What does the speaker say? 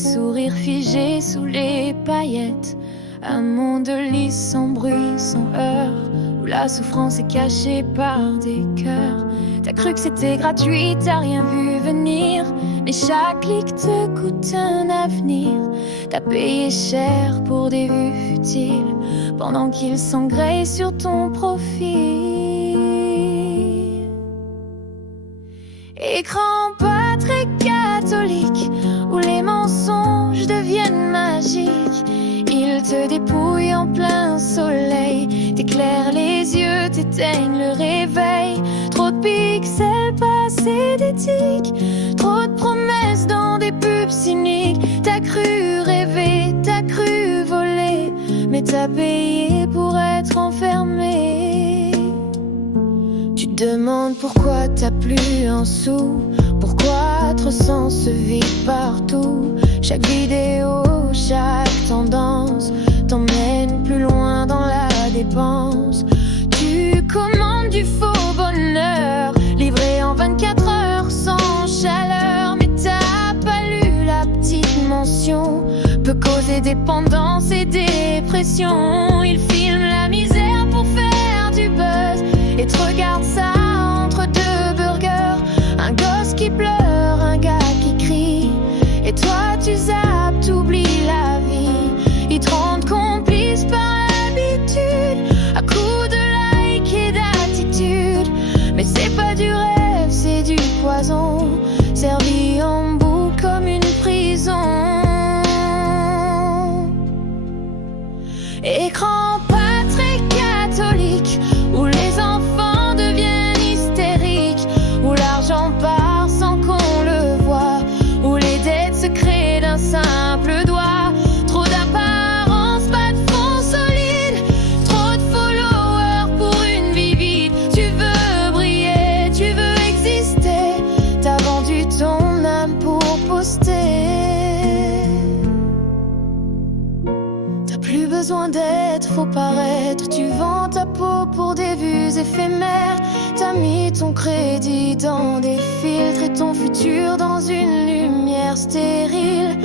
sourires figés sous les paillettes. Un monde lisse sans bruit, sans heurts, où la souffrance est cachée par des cœurs. T'as cru que c'était gratuit, t'as rien vu venir, mais chaque clic te coûte un avenir. T'as payé cher pour des vues futiles, pendant qu'ils s'engrayent sur ton profil. Écran pas très catholique, où les mensonges deviennent magiques. Ils te dépouillent en plein soleil, t'éclairent les yeux, t'éteignent le réveil. Trop de pixels passés d'éthique, trop de promesses dans des pubs cyniques. T'as cru rêver, t'as cru voler, mais t'as payé pour être enfermé. Tu te demandes pourquoi t'as plus un sou, pourquoi trop sens se vit partout. Chaque vidéo, chaque tendance t'emmène plus loin dans la dépense. Tu commandes du faux bonheur, livré en 24 heures sans chaleur. Mais t'as pas lu la petite mention, peut causer dépendance et dépression. Il filme la misère pour faire du buzz et te regarde ça entre deux burgers. Un gosse qui pleure, un gars qui crie, et toi tu zappes, t'oublies la vie. Ils te rendent complice par habitude, à coups de like et d'attitude. Mais c'est pas du rêve, c'est du poison, servi en bout comme une prison. Écran pas très catholique, où les enfants deviennent hystériques, où l'argent part sans qu'on le voit, où les dettes se créent d'un simple doigt. Trop d'apparence, pas de fond solide, trop de followers pour une vie vide. Tu veux briller, tu veux exister, t'as vendu ton âme pour poster. T'as plus besoin d'être, faut paraître. Tu vends ta peau pour des vues éphémères. T'as mis ton crédit dans des filtres et ton futur dans une lumière stérile.